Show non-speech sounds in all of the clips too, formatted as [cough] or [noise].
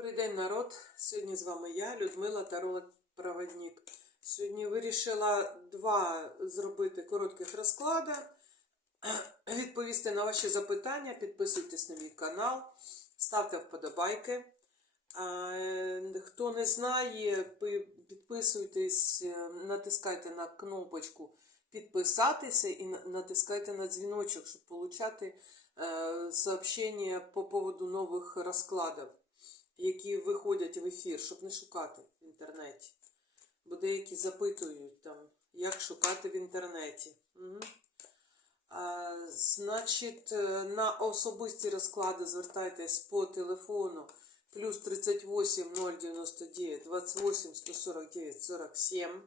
Добрий день, народ. Сьогодні з вами я, Людмила Таролог Проводник. Сьогодні вирішила два зробити коротких розклади, [clears throat] відповісти на ваші запитання. Підписуйтесь на мій канал, ставте вподобайки. Е, Хто не знає, підписуйтесь, е, натискайте на кнопочку підписатися і натискайте на дзвіночок, щоб отримати сообщення по поводу нових розкладів, які виходять в ефір, щоб не шукати в інтернеті. Бо деякі запитують там, як шукати в інтернеті. Мгм. А, значить, е, на особисті розклади звертайтесь по телефону плюс 38 099 28 149 47.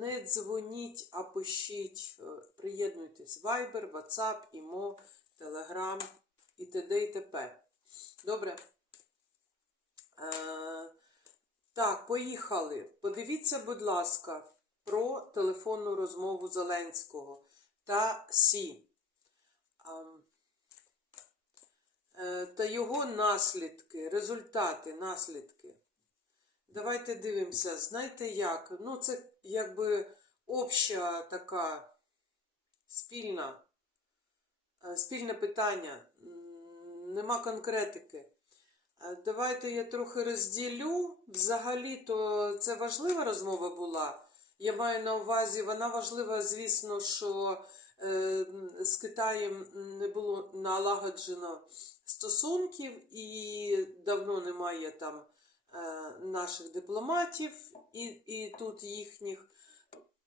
Не дзвоніть, а пишіть, е, приєднуйтесь Viber, WhatsApp, Imo, Telegram і т.д. і т.п. Добре. Поїхали. Подивіться, будь ласка, про телефонну розмову Зеленського та Сі. Е, та його наслідки, результати, наслідки. Давайте дивимося. Знаєте як? Ну, це якби обща така спільна, е, спільне питання. Нема конкретики. Е, Давайте я трохи розділю. Взагалі-то це важлива розмова була. Я маю на увазі, вона важлива, звісно, що е, з Китаєм не було налагоджено стосунків і давно немає там е, наших дипломатів і, і тут їхніх.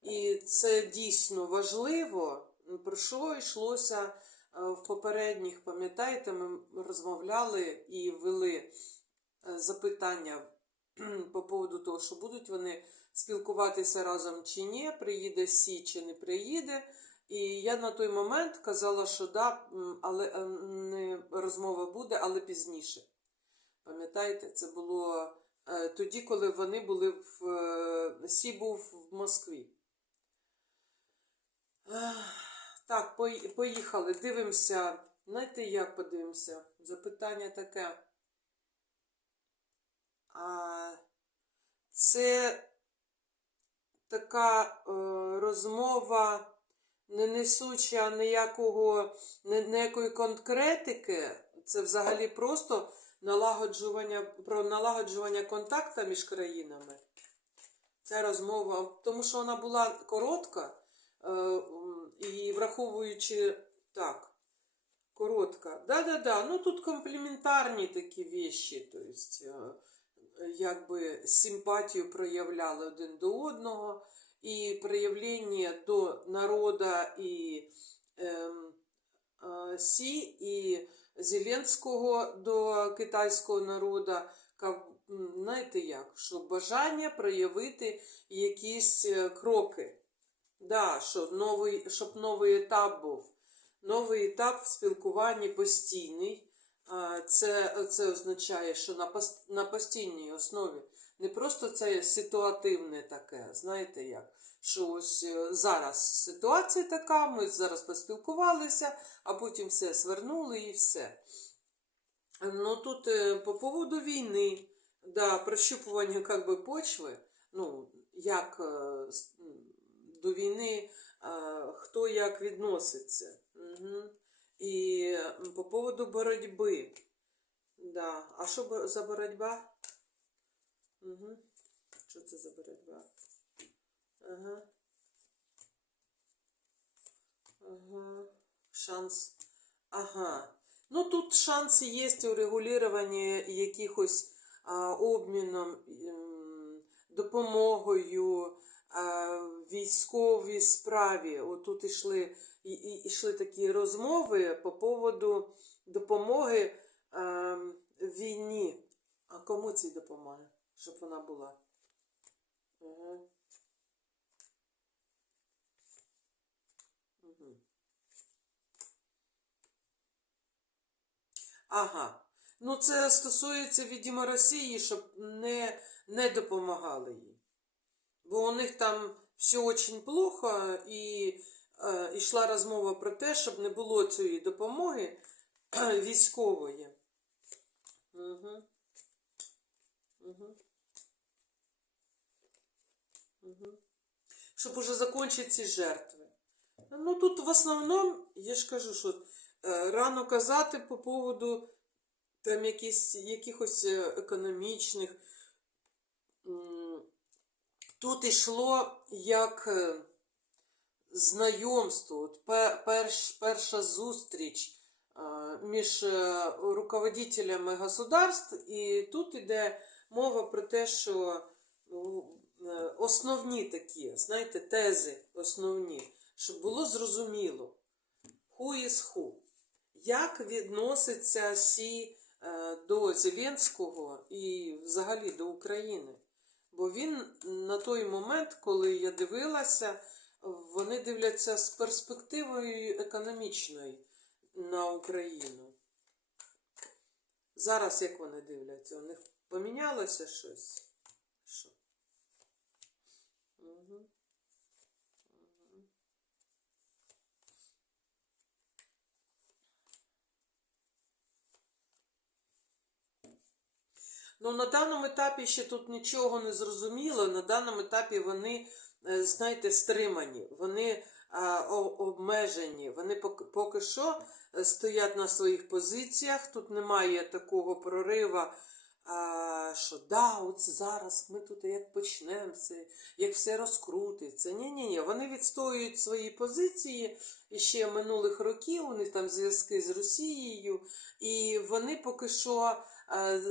І це дійсно важливо. Про що йшлося в попередніх, пам'ятаєте, ми розмовляли і вели е, запитання по поводу того, що будуть вони спілкуватися разом чи ні, приїде Сі чи не приїде. І я на той момент казала, що да, але е, не розмова буде, але пізніше. Пам'ятаєте, це було е, тоді, коли вони були в е, Сі був в Москві. Так, поїхали. Дивимося. Знаєте, як подивимося? Запитання таке. А, це така е, розмова, не несуча ніякого, ніякої конкретики. Це взагалі просто налагоджування, про налагоджування контакту між країнами. Ця розмова, тому що вона була коротка, е, і враховуючи так, коротка. Да-да-да, ну тут комплементарні такі вещі, то есть, е, якби симпатію проявляли один до одного, і проявлення до народу і ем, е, Сі, і Зеленського до китайського народу. Знаєте як, що бажання проявити якісь е, кроки. Да, щоб новий, щоб новий етап був. Новий етап в спілкуванні постійний. Це, це означає, що на, на постійній основі не просто це ситуативне таке, знаєте як, що ось е, зараз ситуація така, ми зараз поспілкувалися, а потім все свернули і все. Ну тут е, по поводу війни, да, прощупування как би, почви, ну, як е, до війни хто як відноситься. Угу. І по поводу боротьби. Да. А що за боротьба? Угу. Що це за боротьба? Ага. Ага. Шанс. Ага. Ну тут шанси є у регулюванні якихось обміном, допомогою військовій справі. Отут ішли, і, і, ішли такі розмови по поводу допомоги ем, війні. А кому ці допомоги? Щоб вона була? Угу. Угу. Ага. Ну, це стосується, відомо, Росії, щоб не, не допомагали їй. Бо у них там все дуже плохо, і е, йшла розмова про те, щоб не було цієї допомоги [clears throat] військової. Угу. Угу. Угу. Щоб уже закончити ці жертви. Ну тут в основному, я ж кажу, що е, рано казати по поводу там якісь, якихось е, економічних. Тут йшло як е, знайомство, перш, перша зустріч е, між е, руководителями государств, і тут іде мова про те, що ну, основні такі, знаєте, тези основні, щоб було зрозуміло, who is who. Як відноситься Сі до Зеленського і взагалі до України? Бо він на той момент, коли я дивилася, вони дивляться з перспективою економічною на Україну. Зараз як вони дивляться? У них помінялося щось? Ну, на даному етапі ще тут нічого не зрозуміло. На даному етапі вони, е, знаєте, стримані, вони а, обмежені. Вони поки, що е, стоять на своїх позиціях. Тут немає такого прорива, що да, от зараз ми тут як почнемо це, як все розкрутиться. Ні-ні, ні вони відстоюють свої позиції і ще минулих років. У них там зв'язки з Росією, і вони поки що. Е,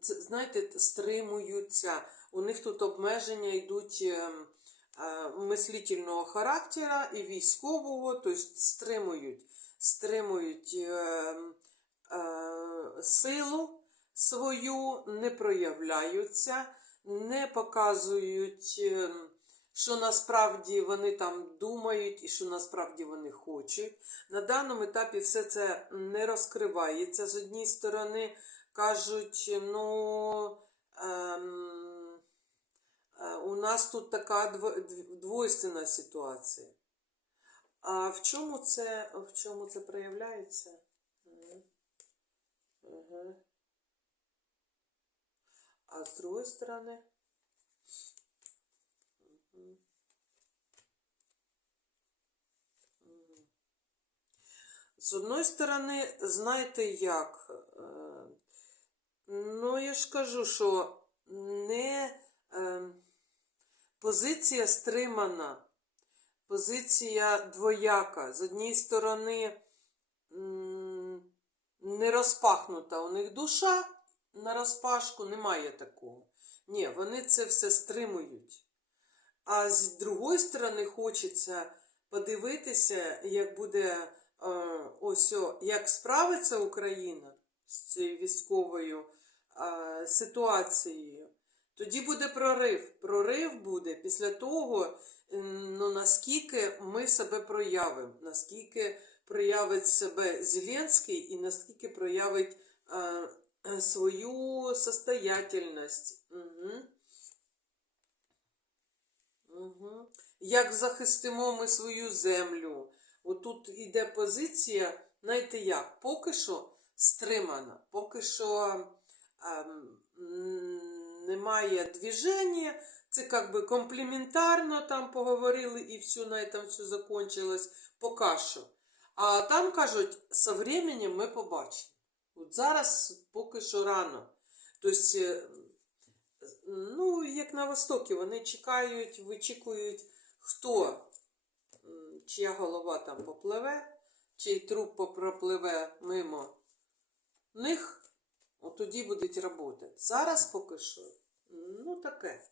знаєте, стримуються. У них тут обмеження йдуть е, е, мислительного характера і військового, тобто стримують, стримують силу свою, не проявляються, не показують, що насправді вони там думають і що насправді вони хочуть. На даному етапі все це не розкривається з однієї сторони кажуть, ну ем, е, у нас тут така двойственна ситуація. А в чому це, в чому це проявляється? А з другої сторони? З одної сторони, знаєте як? Ну, я ж кажу, що не е, позиція стримана, позиція двояка. З однієї сторони не розпахнута у них душа на розпашку, немає такого. Ні, вони це все стримують. А з другої сторони, хочеться подивитися, як буде е, ось як справиться Україна з цією військовою ситуацією. Тоді буде прорив. Прорив буде після того, ну, наскільки ми себе проявимо, наскільки проявить себе Зеленський і наскільки проявить е, свою состоятельність. Угу. Угу. Як захистимо ми свою землю? Отут іде позиція, знаєте як, поки що стримана, поки що немає движення, це як би компліментарно там поговорили і все, на этом все закончилось, поки що. А там кажуть, со временем ми побачимо. От зараз поки що рано. Тобто, ну, як на Востокі, вони чекають, вичікують, хто, чия голова там попливе, чий труп попропливе мимо них, от тоді будуть працювати. Зараз поки що, ну таке.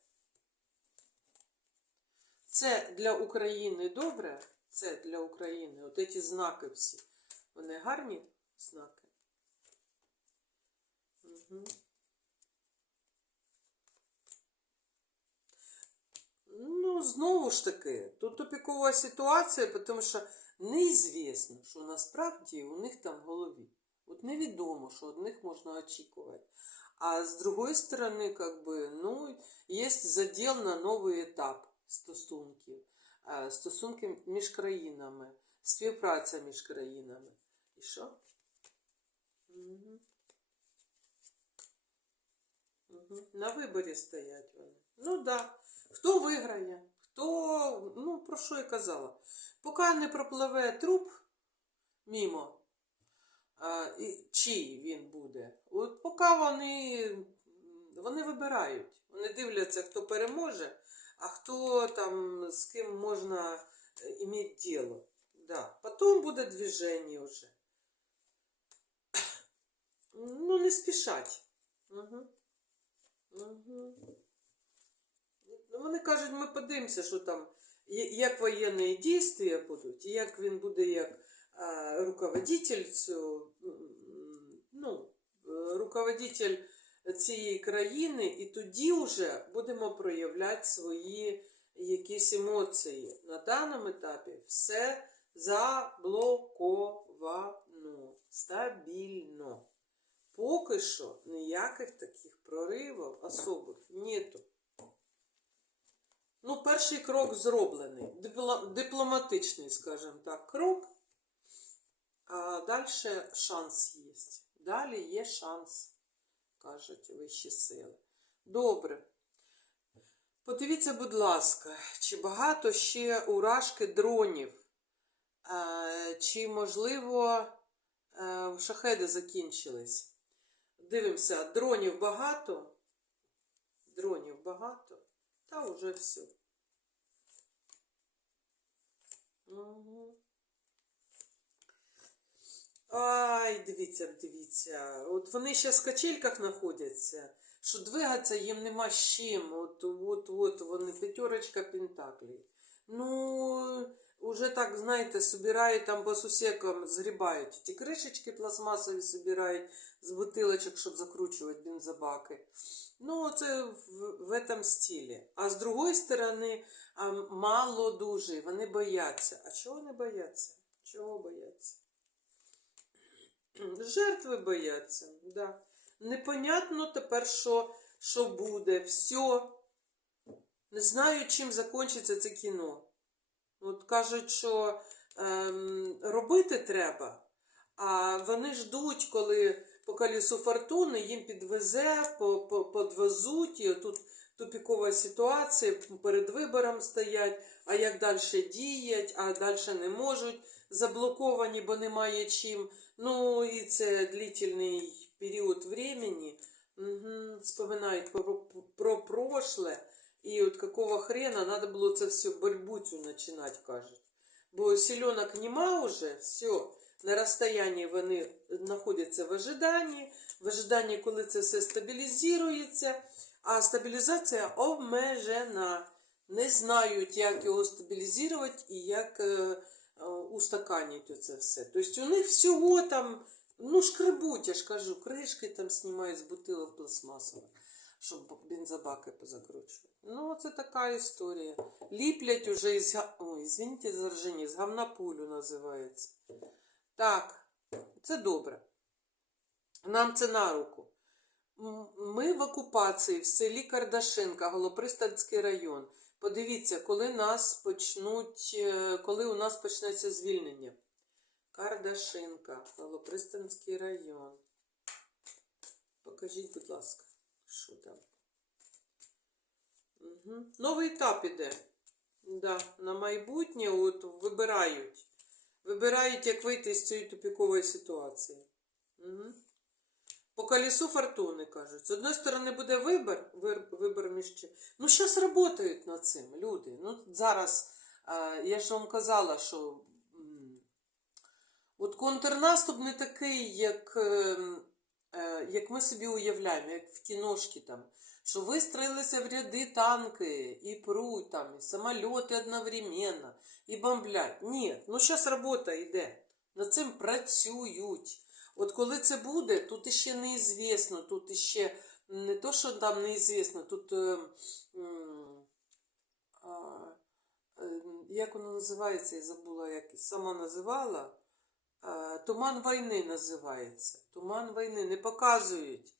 Це для України добре, це для України. От ці знаки всі. Вони гарні знаки. Угу. Ну, знову ж таки, тут тупікова ситуація, тому що неізвісно, що насправді у них там в голові. От невідомо, що від них можна очікувати. А з другої сторони, как би, ну, є заділ на новий етап стосунків. Е, Стосунки між країнами, співпраця між країнами. І що? Угу. На виборі стоять вони. Ну так. Да. Хто виграє? Хто, ну, про що я казала? Поки не пропливе труп мімо, і, чий він буде, от поки вони, вони вибирають. Вони дивляться, хто переможе, а хто там з ким можна е, іметь діло. Да. Потім буде движення вже. Ну, не спішать. Угу. Угу. Вони кажуть, ми подивимося, що там, як воєнні дійства будуть, і як він буде як руководитель цього, ну, е, руководитель цієї країни, і тоді вже будемо проявляти свої якісь емоції. На даному етапі все заблоковано, стабільно. Поки що ніяких таких проривів особих нету. Ну, перший крок зроблений. Дипломатичний, скажімо так, крок. Далі шанс є. Далі є шанс, кажуть вищі сили. Добре. Подивіться, будь ласка, чи багато ще уражки дронів? Чи, можливо, е, шахеди закінчились? Дивимося, дронів багато. Дронів багато. Та вже все. Угу. Ай, дивіться, дивіться. От вони ще в качельках знаходяться, що двигатися їм нема з чим. От, от, от вони п'ятерочка пентаклей. Ну, уже так, знаєте, собирають там по сусекам, згрібають. Ті кришечки пластмасові собирають з бутилочок, щоб закручувати бензобаки. Ну, це в, в этом стилі. А з другої сторони, мало дуже, вони бояться. А чого не бояться? Чого бояться? Жертви бояться, да. Непонятно тепер, що, що буде. Все. Не знаю, чим закінчиться це кіно. От кажуть, що ем, робити треба, а вони ждуть, коли по колесу фортуни їм підвезе, по, по, подвезуть, і тут тупікова ситуація, перед вибором стоять, а як далі діять, а далі не можуть, заблоковані, бо немає чим. Ну, і це длительний період времени. Угу. Вспоминають про, про прошле. І от какого хрена надо було це все борьбу цю починати, кажуть. Бо сіленок нема вже, все, на розстоянні вони знаходяться в ожиданні, в ожиданні, коли це все стабілізується, а стабілізація обмежена. Не знають, як його стабілізувати і як е, е, устаканити це все. Тобто у них всього там, ну, шкребуть, я ж кажу, кришки там знімають з бутилок пластмасових, щоб бензобаки позакручувати. Ну, це така історія. Ліплять уже із Ой, извините за з говна пулю називається. Так, це добре. Нам це на руку. Ми в окупації в селі Кардашинка, Голопристанський район. Подивіться, коли нас почнуть, е, коли у нас почнеться звільнення. Кардашинка, Голопристанський район. Покажіть, будь ласка, що там. Угу. Новий етап іде. Да, на майбутнє от вибирають. Вибирають, як вийти з цієї тупікової ситуації. Угу. По колесу фортуни кажуть. З одної сторони буде вибір, вибір між чим. Ну, зараз працюють над цим люди. Ну, зараз, я ж вам казала, що от контрнаступ не такий, як, е, е, як ми собі уявляємо, як в кіношки там. Що вистроїлися в ряди танки, і пруть там, і самоліти одновременно, і бомблять. Ні, ну зараз робота йде. Над цим працюють. От коли це буде, тут іще неізвісно, тут іще не то, що там неізвісно, тут е, е, як воно називається, я забула, як сама називала. Туман війни називається. Туман війни не показують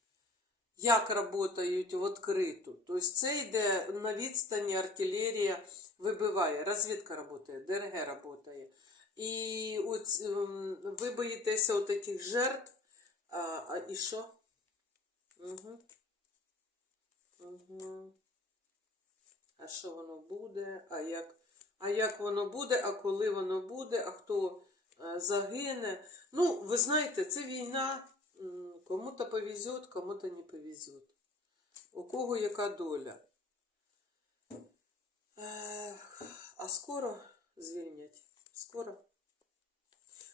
як працюють в відкриту. Тобто це йде на відстані артилерія вибиває, розвідка працює, ДРГ працює. І от, ем, ви боїтеся от таких жертв, а, а і що? Угу. Угу. А що воно буде? А як, а як воно буде, а коли воно буде, а хто е, загине? Ну, ви знаєте, це війна. Кому-то повезет, кому-то не повезет. У кого яка доля. А скоро звільнять. Скоро.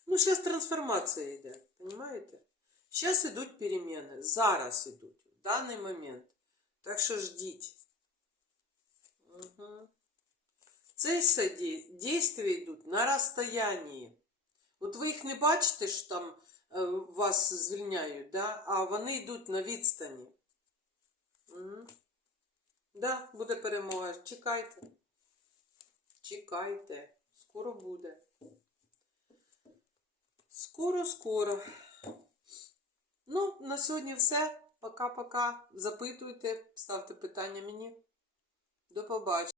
Ну, зараз трансформація йде, розумієте? Зараз йдуть переміни. Зараз йдуть, в даний момент. Так що ждіть. Угу. Це все дій- дійства йдуть на розстоянні. От ви їх не бачите, що там е, вас звільняють, да? а вони йдуть на відстані. Угу. Да, буде перемога. Чекайте. Чекайте. Скоро буде. Скоро, скоро. Ну, на сьогодні все. Пока-пока. Запитуйте, ставте питання мені. До побачення.